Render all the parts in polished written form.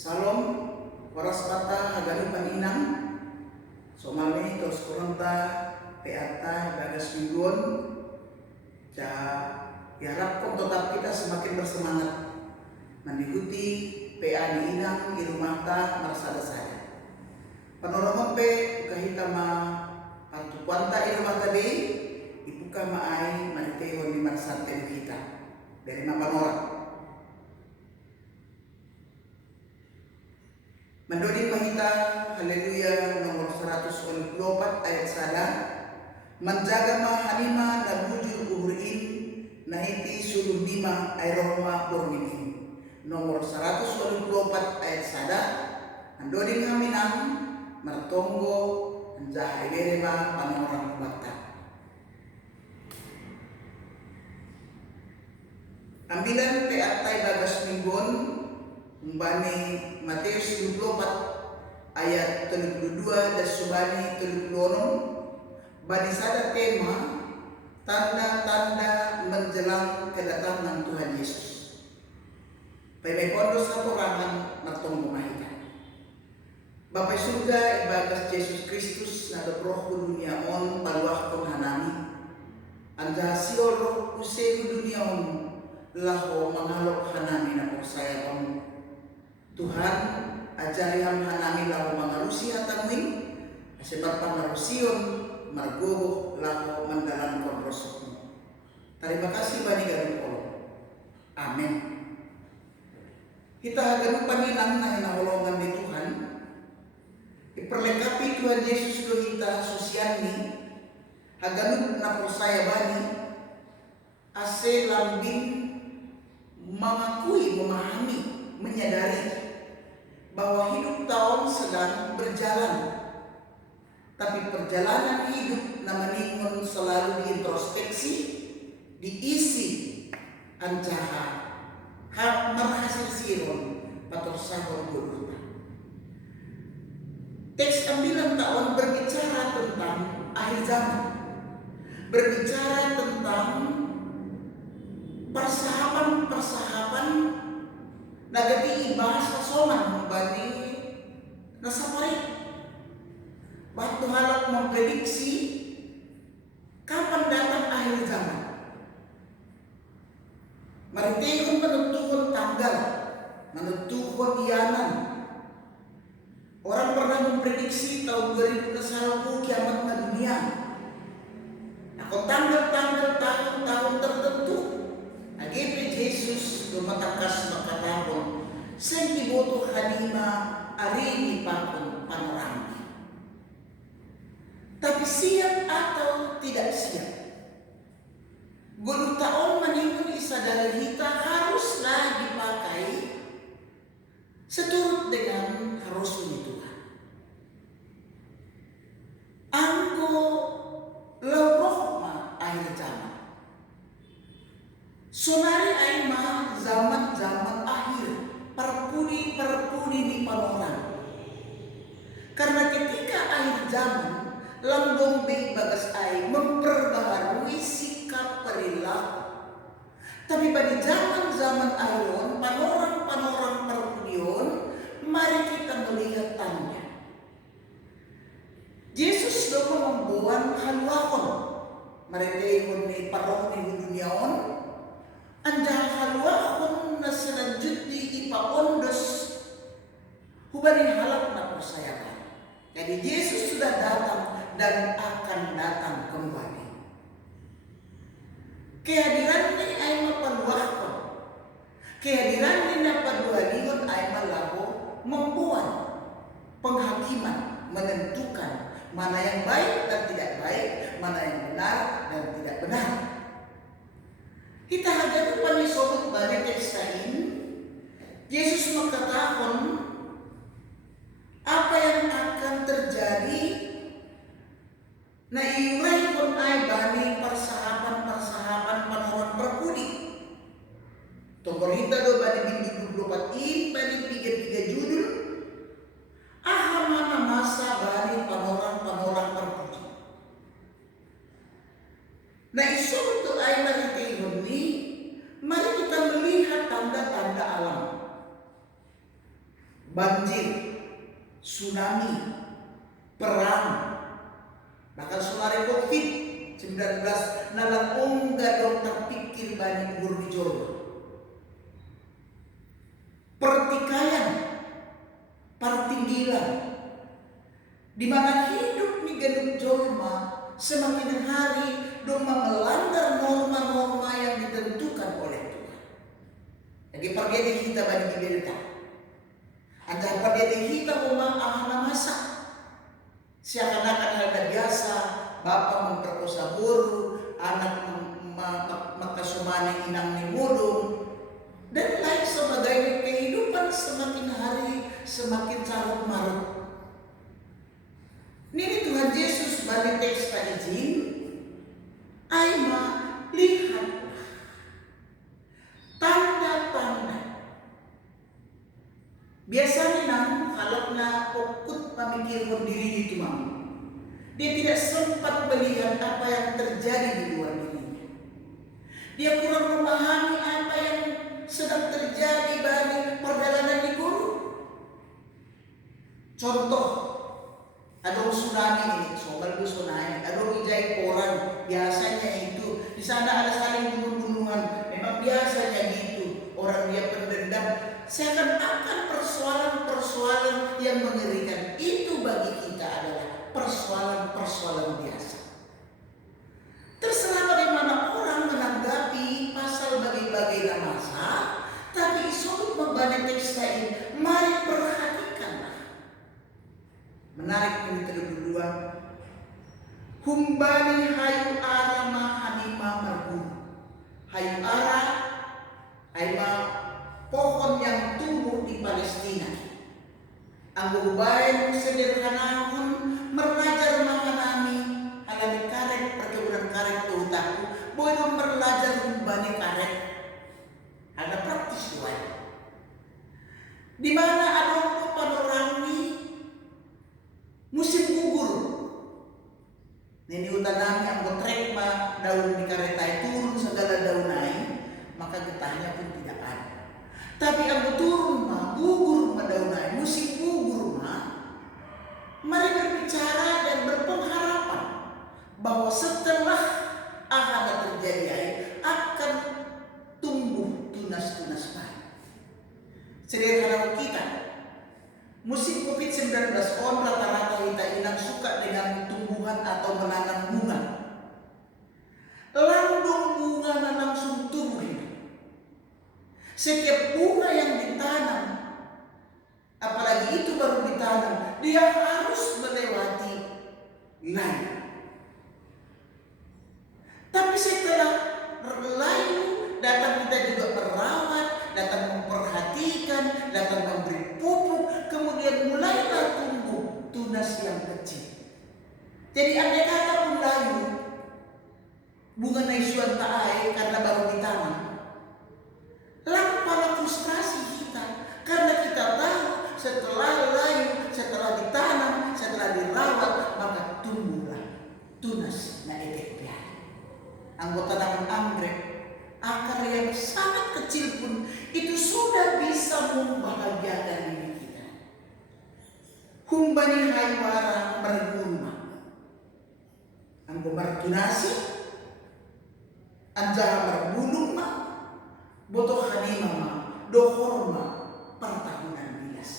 Salom, waras kata hagani paninang, somame tos koronta peata bagas mingguan. Diharapkan tetap kita semakin bersemangat mengikuti PA di inang di rumah ta marsada saya. Panorama pe kahita ma pantukwanta di rumah tadi ibuka maai manitehon di marsante kita dari mapanora. Mendodi mahita haleluya nomor 124 ayat sada menjaga mahanima dan bujur uhurin nahiti suluh lima airoma bormini nomor 124 ayat sada mendodi ngaminang mertonggo menjaha iberema panorang bakta. Ambilan peatai bagas minggon umbani Matius 24 ayat 32 dan subani 36 bani sada tema tanda-tanda menjelang kedatangan Tuhan Yesus. Pai pondo satu rangan martong mahita. Bapak surga ibagas Yesus Kristus nado roh dunia on paluah kon hanami. Anja siol roh use dunia on laho mangalok hanami na saya kamu. Tuhan ajari ham hanami laho mangarusi hatangwin sebab pangarusion margogo laho mandalan kon rosokmu. Terima kasih bani garu polo. Amin. Kita hagaru paninang na hinaholongan di Tuhan. Iperlengkapi Tuhan Yesus do kita susiani hagaru na persaya bani ase lambing mengakui, memahami, menyadari bahwa hidup tahun sedang berjalan, tapi perjalanan hidup namaningon selalu diintrospeksi, diisi ancaha hak merhasil siron pator sahur guru. Teks ambilan tahun berbicara tentang akhir zaman, berbicara tentang persahapan nagati ibahas kasoman bani nasapari. Waktu halak memprediksi kapan datang akhir zaman. Maritikon menentukan tanggal, menentukan ianan. Orang pernah memprediksi tahun 2021 kiamat na dunia. Ako tanggal-tanggal tahun-tahun tertentu. Agipi Jesus lumatakas makatapon sen iboto hanima arini pakon panorama. Tapi siap atau tidak siap, gulu taon maningon isa dalita haruslah dipakai seturut dengan harusnya Tuhan. Angko lorohma akhir zaman. Sonari aima zaman-zaman akhir perpuni di panorama. Karena ketika akhir zaman lambung bagas ai memperbaharui sikap perilaku. Tapi pada zaman-zaman ayon panorang perpunion mari kita melihat tanda. Yesus doa membuat haluakon mereka ni paroh ni duniaon. Anda haluakon na selanjutnya ipaondos hubani halak na persayakan. Jadi Yesus sudah datang dan akan datang kembali. Kehadirannya ay mapaluakon. Kehadirannya na paduhalingon ay malaho membuat penghakiman, menentukan mana yang baik dan tidak baik, mana yang benar dan tidak benar. Kita hadapi panisobot balik teks kain. Yesus mengatakan apa yang akan terjadi na iuray kon ay bani persahapan panorang perpudi. Tungkol hita do bani bindu 24 bani tiga judul mana masa bani panorang perpudi. Na iso to ay maritingon ni mari kita melihat tanda-tanda alam. banjir, tsunami, perang, bahkan sulare COVID-19 nalang ongga dong terpikir bani urujol. Pertikaian, pertinggilan, di mana hidup ni genuk jolma semakin hari dong melanggar norma-norma yang ditentukan oleh Tuhan. Jadi pergi kita bani ibadah. Antara pergi kita rumah ahana masa. Seakan-akan hal biasa, bapak memperkosa guru, anak makasumani inang ni mulung, dan lain sebagainya. Kehidupan semakin hari semakin carut marut. Ini Tuhan Yesus bagi teks izin, aima lihat tanda-tanda. Biasanya nang kalau na pokut memikirkan diri itu mau, dia tidak sempat melihat apa yang terjadi di luar dirinya. Dia kurang memahami apa yang sedang terjadi bagi perjalanan di guru. Contoh, ada tsunami ini, soal tsunami, ada ijai koran, biasanya itu di sana ada saling bunuh-bunuhan, memang biasanya gitu. Orang dia pendendam, seakan-akan persoalan-persoalan yang mengerikan itu bagi kita adalah persoalan-persoalan biasa. Terserah bagaimana orang menanggapi pasal bagi-bagi masa, tapi sulit membalik teks ini. Mari perhatikanlah. Menarik ini kedua. Humbani hayu ara mahanima margu. Hayu ara aima pohon yang tumbuh di Palestina. Anggo bayan sederhanahun merlajar mahanami alami karet perkebunan karet utaku boleh merlajar humbani karet. Ada praktis doa. Di mana ada panorang ni musim gugur. Nini utanami anggo trek ma daun di karetai turun segala daun naik, maka getahnya pun tidak ada. Tapi anggo turun ma gugur ma daun naik, musim gugur ma, mari berbicara dan berpengharapan bahwa setelah ada terjadi air akan tumbuh tunas-tunas baru. Sederhana kita, musim COVID-19 on rata-rata kita inang suka dengan tumbuhan atau menanam bunga. Landung bunga langsung tumbuh. Setiap bunga yang ditanam, apalagi itu baru ditanam, dia harus melewati layu. Tapi setelah layu, datang kita juga merawat, datang memperhatikan, datang memberi pupuk, kemudian mulailah tumbuh tunas yang kecil. Jadi andai kata pun layu, bunga naisuan ta'ai karena baru ditanam, lampau frustrasi kita karena kita tahu setelah layu, setelah ditanam, setelah dirawat, maka tumbuhlah tunas na etek pian. Anggota tanaman anggrek, akar yang sangat kecil pun itu sudah bisa membahagiakan diri kita. Humbani haywara merguma, anggo martunasi, anjara merbulung ma, botoh hanima ma, dohorma pertahunan bilas.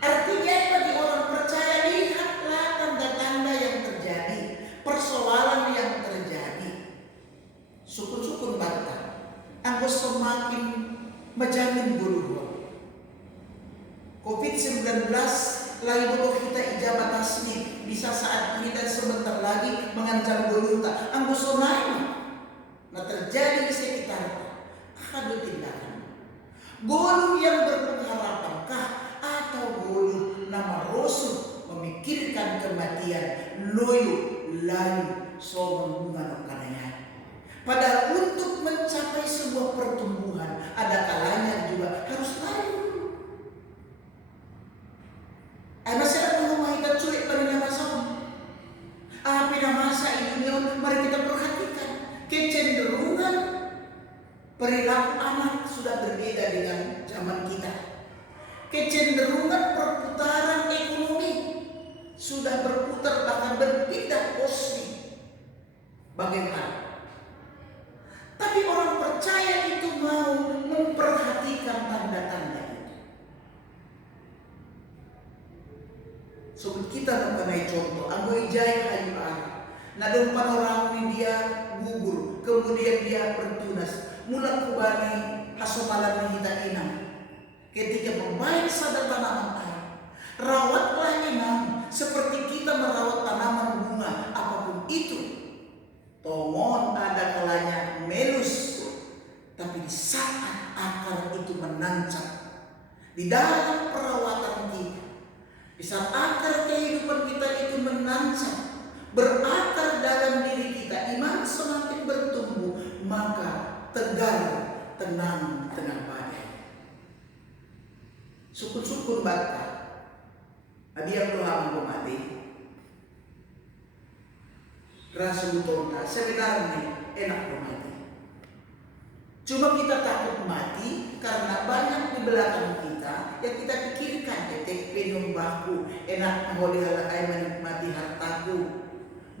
Artinya bagi orang percaya, lihatlah tanda-tanda yang terjadi, persoalan yang terjadi. Sukun-sukun bantah, anggo semakin menjamin bulu. COVID-19 lagi bodoh kita ijabah tasmi, bisa saat ini dan sebentar lagi mengancam buluta. Anggo sonai nah terjadi di sekitar ada tindakan. Golong yang berpengharapankah atau golong nama Rasul memikirkan kematian loyo layu somong bunga kanaya. Padahal untuk mencapai sebuah pertumbuhan ada kalanya juga harus layu. Masih ada pengumuman culik pada nama Rasul. Apa nama masa ini mari kita perhatikan kecenderungan perilaku anak sudah berbeda dengan zaman kita. Sugod kita ng kanay contoh, ang ijay kayo na doon panorama ni dia gugur, kemudian dia bertunas, mula kubani hasumalan ni hita inang. Ketika membaik sadar tanaman air, rawatlah inang seperti kita merawat tanaman bunga apapun itu. Tomon ada kalanya melus, tapi di saat akar itu menancap di dalam perawatan kita, di saat akar kehidupan kita itu menancap, berakar dalam diri kita, iman semakin bertumbuh, maka tegar, tenang tengah badai. Syukur-syukur bata, abiyang Tuhan mati. Rasa tonta sebenarnya enak mati. Cuma kita takut mati karena banyak di belakang kita yang kita pikirkan. Ketek penum baku, enak maholi halakai menikmati hartaku,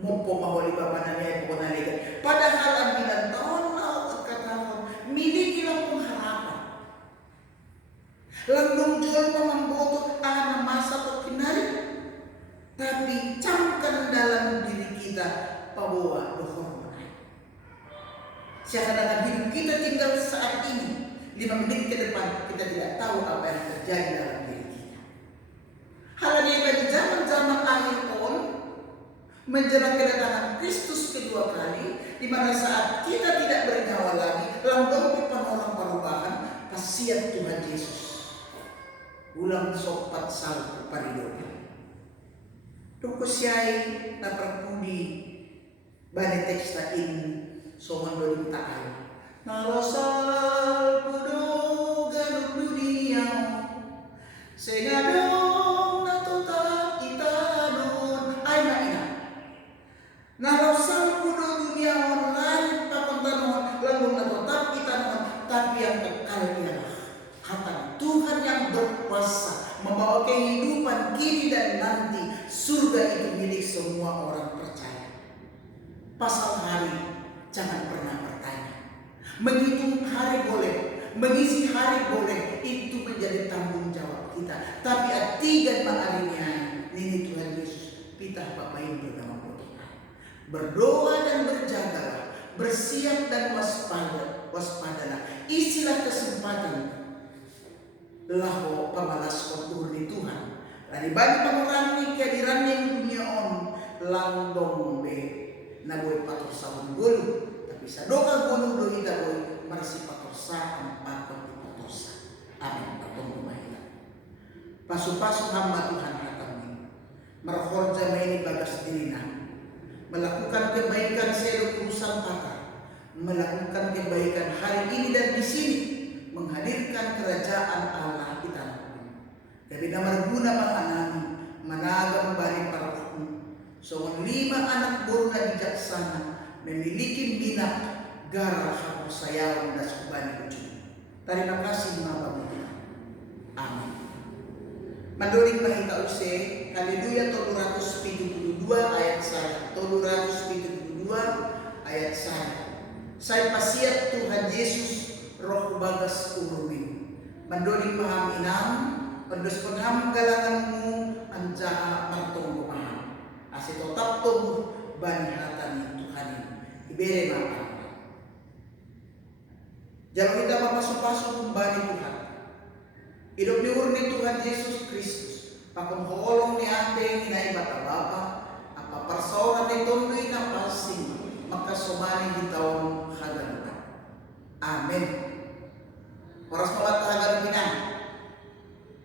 mumpung maholi babananya yang nalikan. Padahal ang bilang tahun laut katahon, milikilah pengharapan. Langdong jual membotot anak masa pagkinari, tapi camkan dalam diri kita pabawa dohormat. Seakan-akan hidup kita tinggal saat ini, 5 menit ke depan kita tidak tahu apa yang terjadi dalam diri kita. Hal ini di zaman-zaman akhir pun menjelang kedatangan Kristus kedua kali, di mana saat kita tidak bernyawa lagi, langdong di panorama perubahan, pasiat Tuhan Yesus. Ulang sopat salku paridono. Tuko siya'y naperpudi bani teksta in soman doling taay. Narasal pudo ganong dunia, sengadong natutak itanon ay maina. Narasal pudo dunia online papuntanon lalong natutak itanon, tapi yang kekal ialah hatan Tuhan yang berkuasa membawa kehidupan kini dan nanti. Surga itu milik semua orang percaya. Pasal hari jangan pernah bertanya. Menghitung hari boleh, mengisi hari boleh, itu menjadi tanggung jawab kita. Tapi atigan maarinya ini Tuhan Yesus pitah papain juga membutuhkan. Berdoa dan berjagalah, bersiap dan waspadalah. Isilah kesempatan lahu pamalas kontur di Tuhan. Dari bagi pangurani kehadiran yang dunia on langdong be naboy pator sawon gulu, tapi sadoka gulu do ita boy marsi pator sa pakot di pator sa. Amin. Patong rumahita. Pasu-pasu hamba Tuhan hatami. Marhorja maini bagas dirina. Melakukan kebaikan selo urusan pakar. Melakukan kebaikan hari ini dan di sini. Menghadirkan kerajaan Allah kita. Jadi namar guna menganami managam bani parokmu. So 5 anak burung na bijaksana memiliki minat garah hapus sayawan das kubani ujung. Terima kasih mga pamilya. Amin. Mandoling mahita use, haleluya 372 ayat 1. 372 ayat 1. Saya pasiat Tuhan Yesus roh bagas urumin. Mandoling mahaminang, pendos pengham galanganmu anjaha martong pemaham. Asito taptong bani hatani Tuhan ibere makan. Jangan kita papasok-pasok kembali Tuhan. Hidup liur ni Tuhan Yesus Kristus. Pakong holong ni ate inay bata-bapa. Apa persoalan ni tondo inapasing. Maka sumani di tahun hagalukan. Amin.